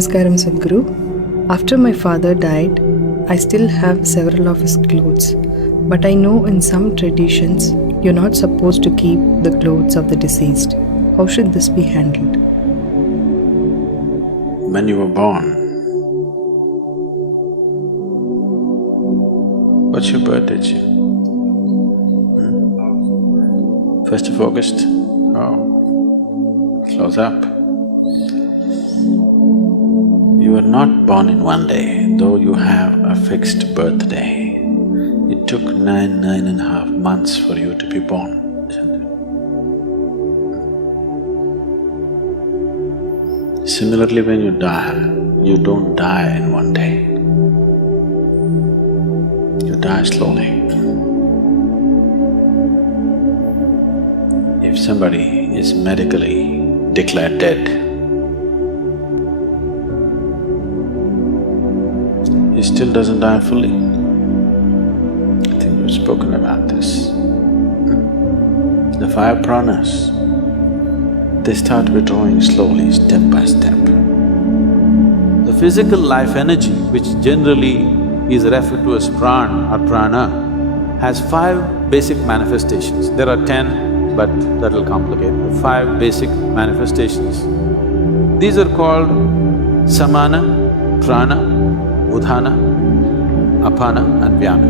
Namaskaram, Sadhguru. After my father died, I still have several of his clothes. But I know in some traditions, you're not supposed to keep the clothes of the deceased. How should this be handled? When you were born, what's your birthday, Jim? 1st of August? Oh, close up. You were not born in one day, though you have a fixed birthday. It took 9.5 months for you to be born, isn't it? Similarly, when you die, you don't die in one day. You die slowly. If somebody is medically declared dead, he still doesn't die fully. I think we've spoken about this. The 5 pranas, they start withdrawing slowly, step by step. The physical life energy, which generally is referred to as pran or prana, has 5 basic manifestations. There are 10, but that'll complicate. The 5 basic manifestations. These are called samana, prana, udhana, apana and vyana.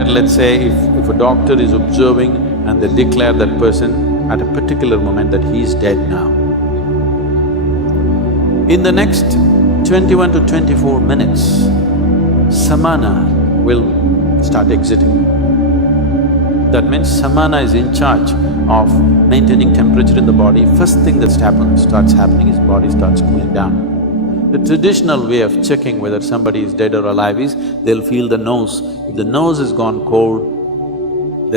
And let's say if a doctor is observing and they declare that person at a particular moment that he is dead now, in the next 21 to 24 minutes, samana will start exiting. That means samana is in charge of maintaining temperature in the body. First thing that starts happening is body starts cooling down. The traditional way of checking whether somebody is dead or alive is, they'll feel the nose. If the nose has gone cold,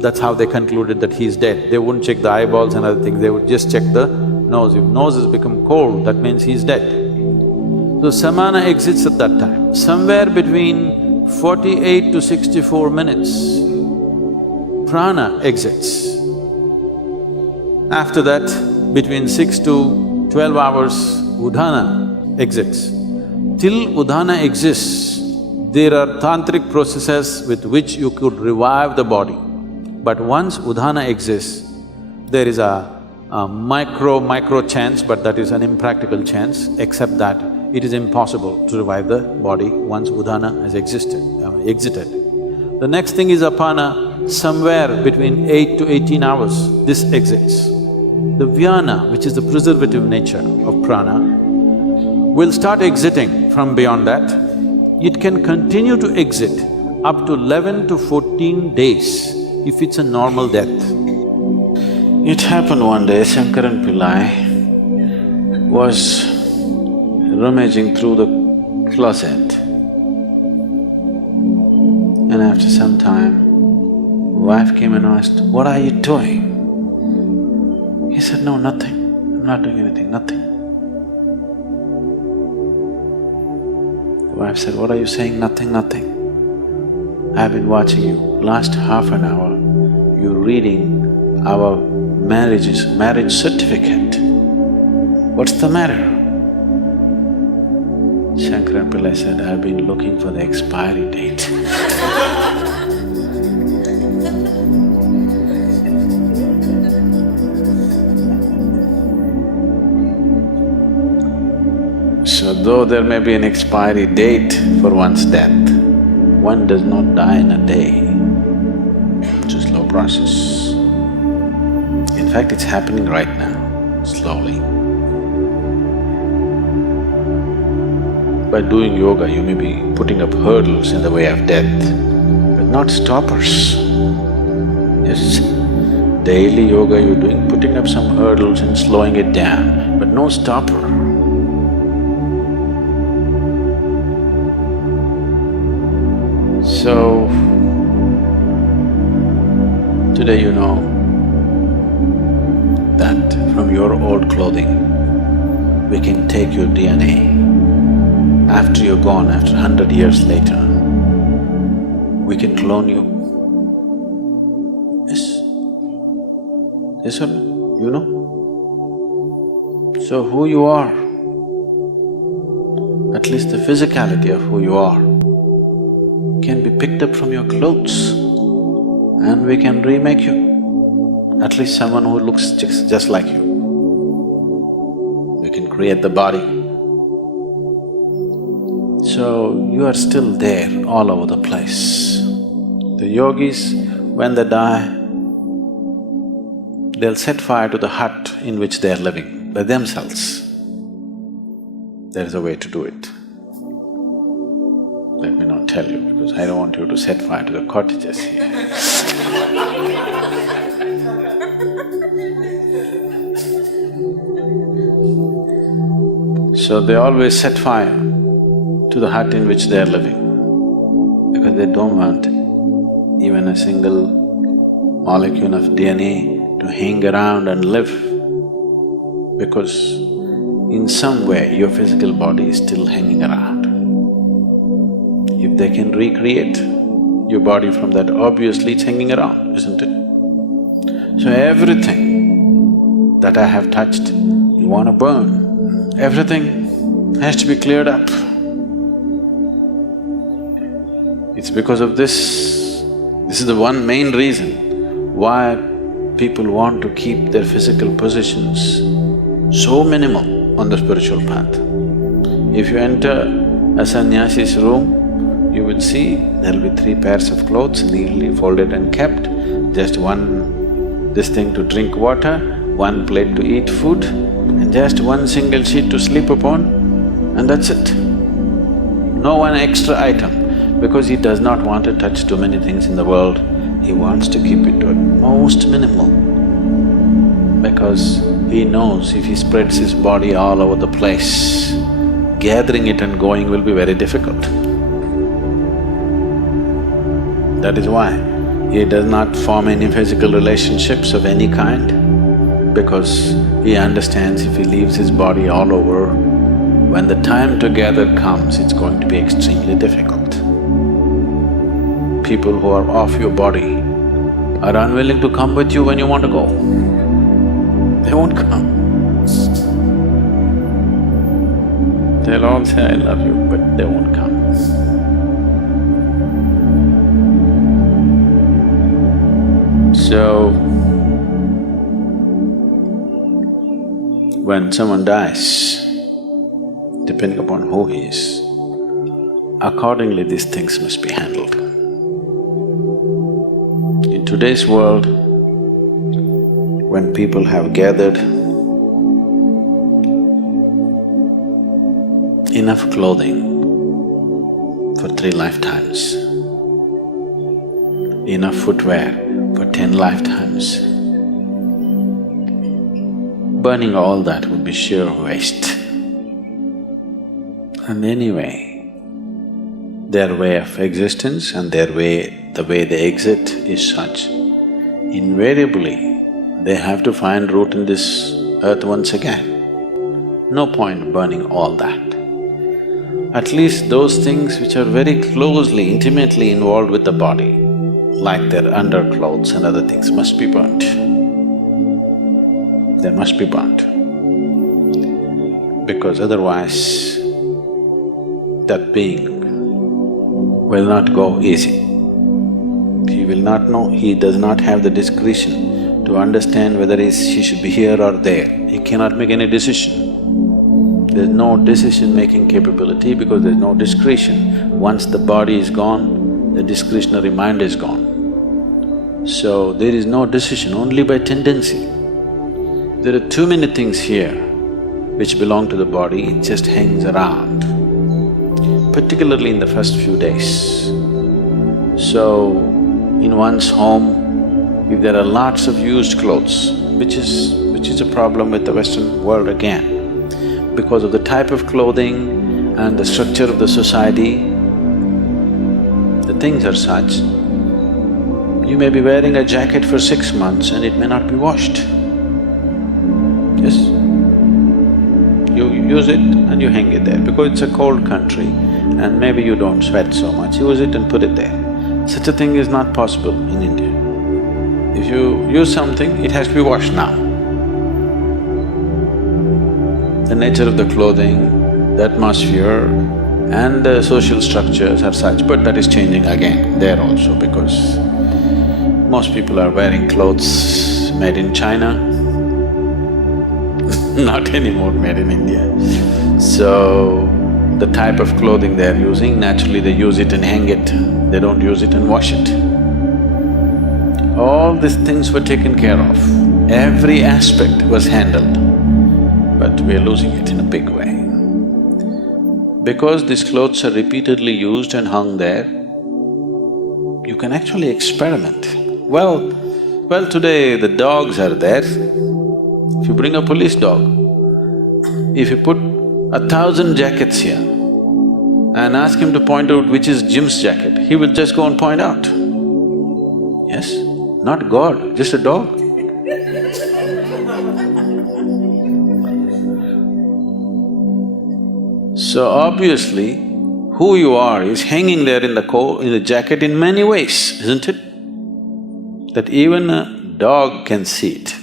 that's how they concluded that he's dead. They wouldn't check the eyeballs and other things, they would just check the nose. If nose has become cold, that means he's dead. So samana exits at that time. Somewhere between 48 to 64 minutes, prana exits. After that, between 6 to 12 hours, udhana exits. Till udhana exists, there are tantric processes with which you could revive the body. But once udhana exists, there is a micro chance, but that is an impractical chance, except that it is impossible to revive the body once udhana has exited. The next thing is apana, somewhere between 8 to 18 hours, this exits. The vyana, which is the preservative nature of prana, will start exiting from beyond that. It can continue to exit up to 11 to 14 days if it's a normal death. It happened one day, Shankaran Pillai was rummaging through the closet, and after some time, wife came and asked, "What are you doing?" He said, "No, nothing, I'm not doing anything, nothing." The wife said, "What are you saying, nothing, nothing? I've been watching you, last half an hour, you're reading our marriage certificate. What's the matter?" Shankaran Pillai said, "I've been looking for the expiry date." So though there may be an expiry date for one's death, one does not die in a day. It's a slow process. In fact, it's happening right now, slowly. By doing yoga, you may be putting up hurdles in the way of death, but not stoppers. Yes, daily yoga you're doing, putting up some hurdles and slowing it down, but no stopper. So, today you know that from your old clothing, we can take your DNA. After you're gone, after 100 years later, we can clone you. Yes? Yes or no? You know? So who you are, At least the physicality of who you are can be picked up from your clothes and we can remake you. At least someone who looks just like you. We can create the body. So you are still there all over the place. The yogis, when they die, they'll set fire to the hut in which they are living by themselves. There is a way to do it. Let me not tell you because I don't want you to set fire to the cottages here. So they always set fire to the hut in which they are living because they don't want even a single molecule of DNA to hang around and live, because in some way your physical body is still hanging around. If they can recreate your body from that, obviously it's hanging around, isn't it? So everything that I have touched, you want to burn. Everything has to be cleared up. It's because of this. This is the one main reason why people want to keep their physical positions so minimal on the spiritual path. If you enter a sannyasi's room, you will see there'll be 3 pairs of clothes neatly folded and kept, just this thing to drink water, 1 plate to eat food, and just 1 single sheet to sleep upon, and that's it. No one extra item, because he does not want to touch too many things in the world. He wants to keep it to at most minimal, because he knows if he spreads his body all over the place, gathering it and going will be very difficult. That is why he does not form any physical relationships of any kind, because he understands if he leaves his body all over, when the time to gather comes, it's going to be extremely difficult. People who are off your body are unwilling to come with you when you want to go. They won't come. They'll all say, I love you, but they won't come. So, when someone dies, depending upon who he is, accordingly these things must be handled. In today's world, when people have gathered enough clothing for 3 lifetimes, enough footwear for 10 lifetimes, burning all that would be sheer waste. And anyway, their way of existence and the way they exit is such, invariably they have to find root in this earth once again. No point burning all that. At least those things which are very closely, intimately involved with the body, like their underclothes and other things, must be burnt. They must be burnt. Because otherwise, that being will not go easy. He will not know, he does not have the discretion to understand whether he should be here or there. He cannot make any decision. There's no decision-making capability because there's no discretion. Once the body is gone, the discretionary mind is gone. So there is no decision, only by tendency. There are too many things here which belong to the body, it just hangs around, particularly in the first few days. So, in one's home, if there are lots of used clothes, which is a problem with the Western world again, because of the type of clothing and the structure of the society, the things are such, you may be wearing a jacket for 6 months and it may not be washed. Yes? You use it and you hang it there because it's a cold country and maybe you don't sweat so much, use it and put it there. Such a thing is not possible in India. If you use something, it has to be washed now. The nature of the clothing, the atmosphere and the social structures are such, but that is changing again there also because most people are wearing clothes made in China, not anymore made in India. So, the type of clothing they are using, naturally they use it and hang it, they don't use it and wash it. All these things were taken care of, every aspect was handled, but we are losing it in a big way. Because these clothes are repeatedly used and hung there, you can actually experiment. Well, today the dogs are there. If you bring a police dog, if you put 1,000 jackets here and ask him to point out which is Jim's jacket, he will just go and point out. Yes, not God, just a dog. So obviously, who you are is hanging there in the jacket in many ways, isn't it? That even a dog can see it.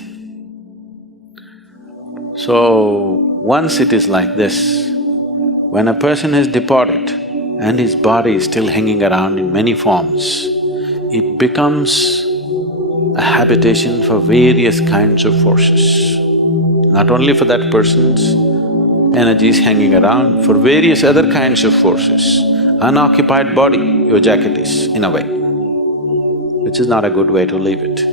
So, once it is like this, when a person has departed and his body is still hanging around in many forms, it becomes a habitation for various kinds of forces. Not only for that person's energies hanging around, for various other kinds of forces. Unoccupied body, your jacket is, in a way, which is not a good way to leave it.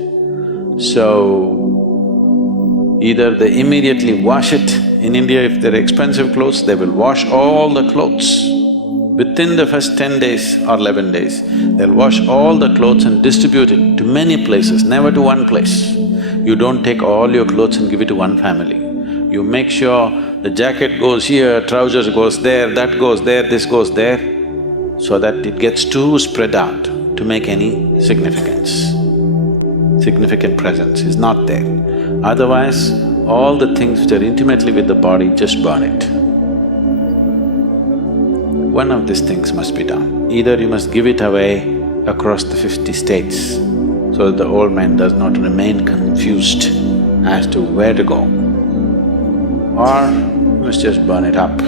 So, either they immediately wash it. In India, if they're expensive clothes, they will wash all the clothes. Within the first 10 days or 11 days, they'll wash all the clothes and distribute it to many places, never to one place. You don't take all your clothes and give it to one family. You make sure the jacket goes here, trousers goes there, that goes there, this goes there, so that it gets too spread out to make any significance. Significant presence is not there. Otherwise, all the things which are intimately with the body, just burn it. One of these things must be done. Either you must give it away across the 50 states so that the old man does not remain confused as to where to go, or you must just burn it up.